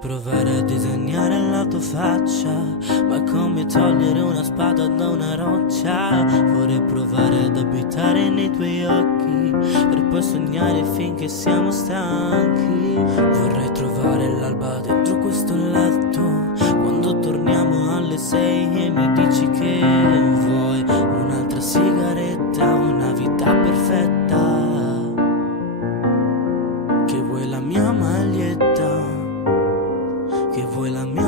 provare a disegnare la tua faccia, ma come togliere una spada da una roccia. Vorrei provare ad abitare nei tuoi occhi, per poi sognare finché siamo stanchi. Vorrei trovare l'alba dentro questo letto, quando torniamo alle 6 e mi dici che vuoi un'altra sigaretta, una vita perfetta, che vuoi la mia maglietta, che vuoi la mia